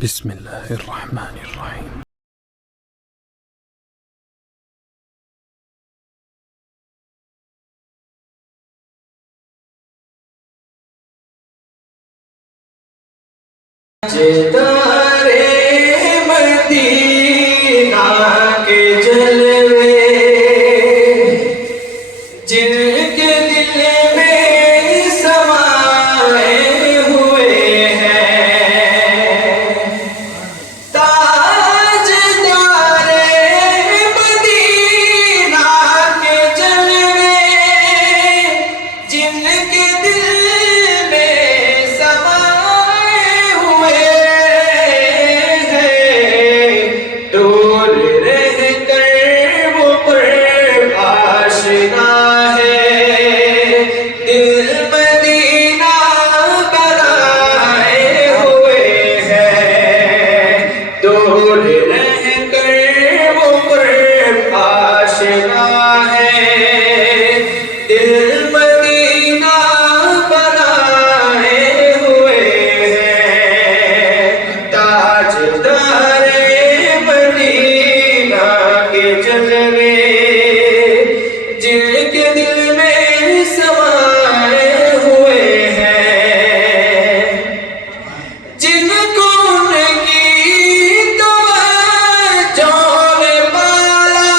بسم الله الرحمن الرحيم. جدارے مدینہ کے جلوے جن کے دل میں سمائے ہوئے ہیں، تاجدارے مدینہ کے جلوے جن کے دل میں سمائے ہوئے ہیں، دور رہ کر وہ قرب آشنا ہے، دل مدینہ بنائے ہوئے ہیں، دور رہ کر وہ قرب آشنا ہے، دل مدینہ بنائے ہوئے ہیں، تاجدار مدینہ کے جلوے جن کے دل میں سمائے ہوئے ہیں، جن کو ان کی توجہ نے پالا،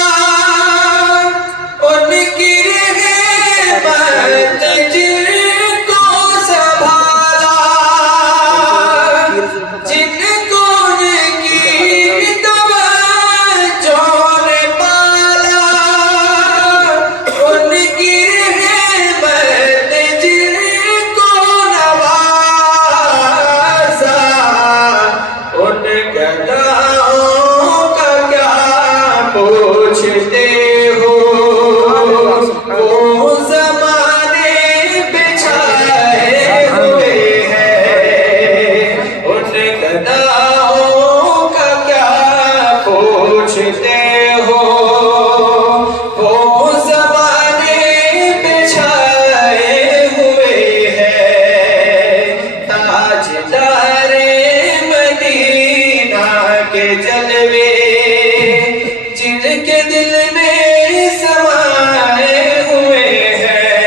ان کی رحمت جن کو سنبھالا، جن کو ان کی توجہ نے پالا، ان کی رحمت جن کو نوازا، ان گداؤں کا کیا پوچھتے ہو، وہ زمانے بچھائے ہوئے ہیں، ان گداؤں کا کیا پوچھتے ہو، وہ زمانے بچھائے ہوئے ہیں، تاجدار مدینہ کے جلوے جن کے دل میں سمائے ہوئے ہیں،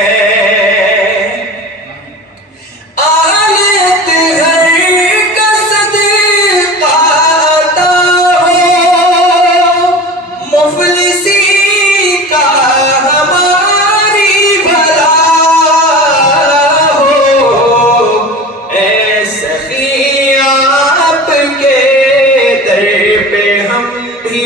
آل اطہر کا صدقہ عطا ہو، مفلسی کا ہماری بھلا ہو، اے سخی آپ کے در پہ ہم بھی